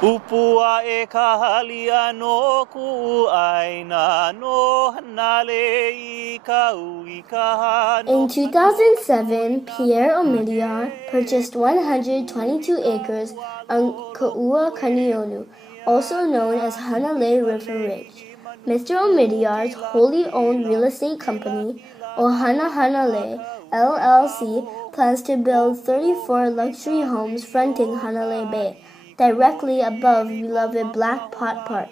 Upua e kahalia no ku'aina no Hanalei i kaha In no 2007, Pierre Omidyar purchased 122 acres on Ka'ua Kanionu, also known as Hanalei River Ridge. Mr. Omidyar's wholly owned real estate company, Ohana Hanalei LLC, plans to build 34 luxury homes fronting Hanalei Bay, directly above beloved Black Pot Park,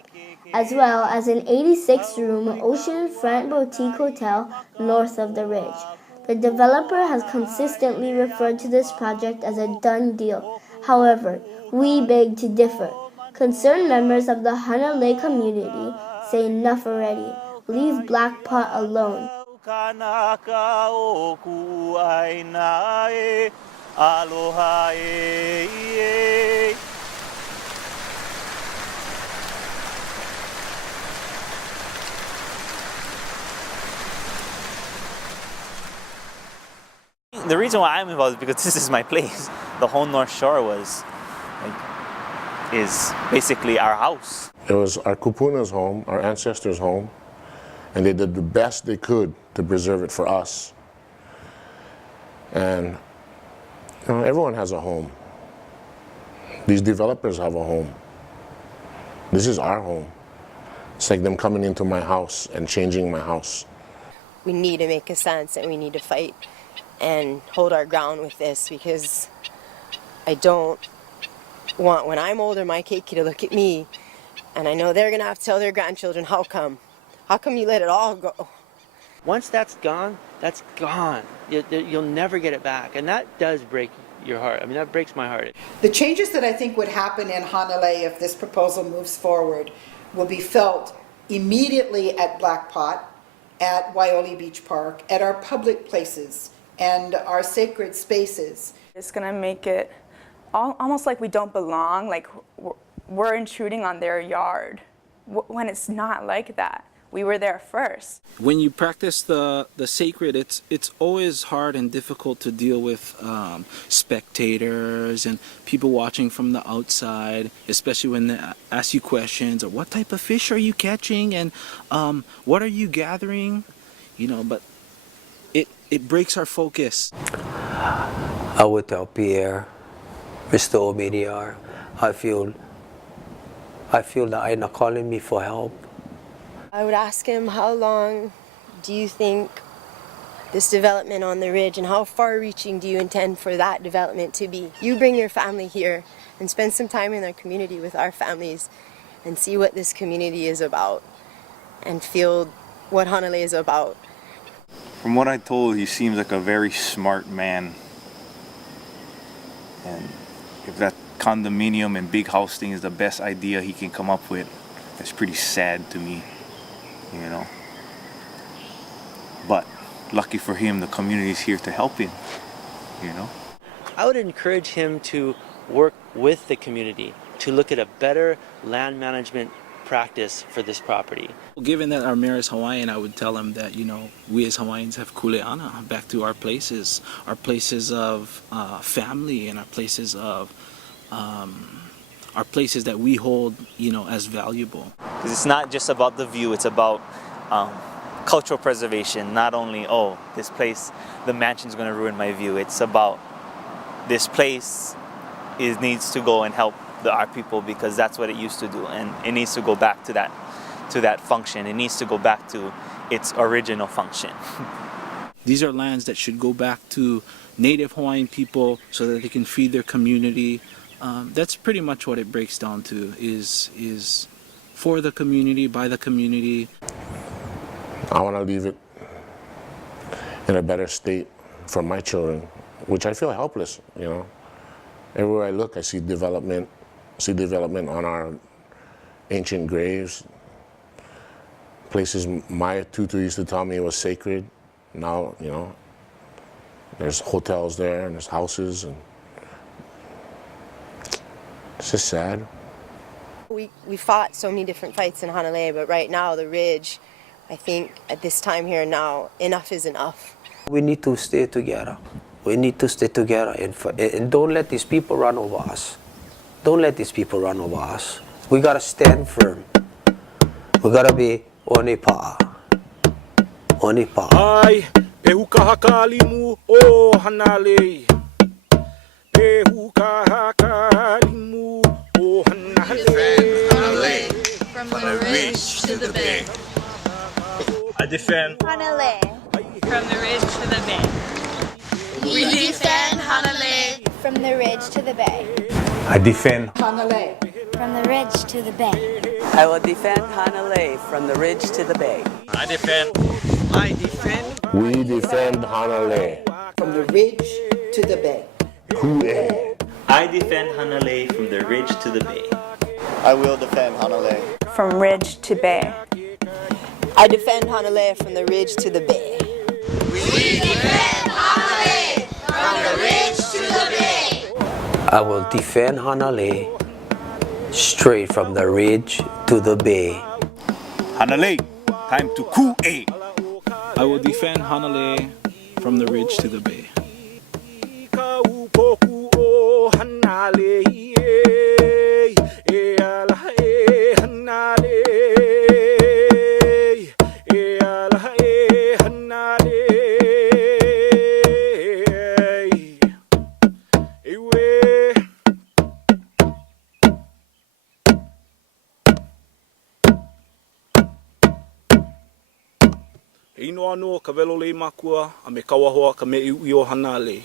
as well as an 86-room ocean-front boutique hotel north of the ridge. The developer has consistently referred to this project as a done deal. However, we beg to differ. Concerned members of the Hanalei community say enough already. Leave Black Pot alone. Kanaka o ku'aina e aloha e. The reason why I'm involved is because this is my place. The whole North Shore is basically our house. It was our kupuna's home, our ancestors' home, and they did the best they could to preserve it for us. And everyone has a home. These developers have a home. This is our home. It's like them coming into my house and changing my house. We need to make a sense, and we need to fight and hold our ground with this, because I don't want, when I'm older, my keiki to look at me, and I know they're gonna have to tell their grandchildren, how come you let it all go? Once that's gone, that's gone. You'll never get it back, and that does break your heart. I mean, that breaks my heart. The changes that I think would happen in Hanalei if this proposal moves forward will be felt immediately at Black Pot, at Waioli Beach Park, at our public places and our sacred spaces. It's going to make it almost like we don't belong, like we're intruding on their yard, when it's not like that. We were there first. When you practice the sacred, it's always hard and difficult to deal with spectators and people watching from the outside, especially when they ask you questions or what type of fish are you catching and what are you gathering, but it breaks our focus. I would tell Pierre, Mr. Omidyar, I feel that they're not calling me for help. I would ask him, how long do you think this development on the ridge, and how far-reaching do you intend for that development to be? You bring your family here and spend some time in our community with our families and see what this community is about and feel what Hanalei is about. From what I told, he seems like a very smart man. And if that condominium and big house thing is the best idea he can come up with, it's pretty sad to me, But lucky for him, the community is here to help him, I would encourage him to work with the community to look at a better land management practice for this property. Given that our mayor is Hawaiian, I would tell him that, we as Hawaiians have kuleana back to our places of family, and our places that we hold, as valuable. Because it's not just about the view, it's about cultural preservation. Not only, this place, the mansion's going to ruin my view. It's about this place needs to go and help our people, because that's what it used to do, and it needs to go back to that function. It needs to go back to its original function. These are lands that should go back to Native Hawaiian people so that they can feed their community. That's pretty much what it breaks down to, is for the community, by the community. I want to leave it in a better state for my children, which I feel helpless, Everywhere I look, I see development on our ancient graves. Places my tutu used to tell me was sacred. Now, there's hotels there and there's houses, and it's just sad. We fought so many different fights in Hanalei, but right now, the ridge, I think at this time here now, enough is enough. We need to stay together. We need to stay together and don't let these people run over us. Don't let these people run over us. We gotta stand firm. We gotta be onipa. Onipa. Ai, pehuka hakalimu o Hanalei. Pehuka hakalimu o Hanalei. From the ridge to the bay. I defend Hanalei. From the ridge to the bay. We defend Hanalei. From the ridge to the bay. I defend Hanalei. From the ridge to the bay. I will defend Hanalei from the ridge to the bay. I defend We defend Hanalei. From the ridge to the bay. Ku'e. I defend Hanalei from the ridge to the bay. I will defend Hanalei. From ridge to bay. I defend Hanalei from the ridge to the bay. We defend Hanalei. From the ridge to the bay. I will defend Hanalei straight from the ridge to the bay. Hanalei. Time to Ku'e. I will defend Hanalei from the ridge to the bay. Kaupoku o Hanalei. E ala e Hanalei. E ala e Hanalei. Ewe. E ino anō ka velo lei makua a me kawahoa ka me iu i o Hanalei.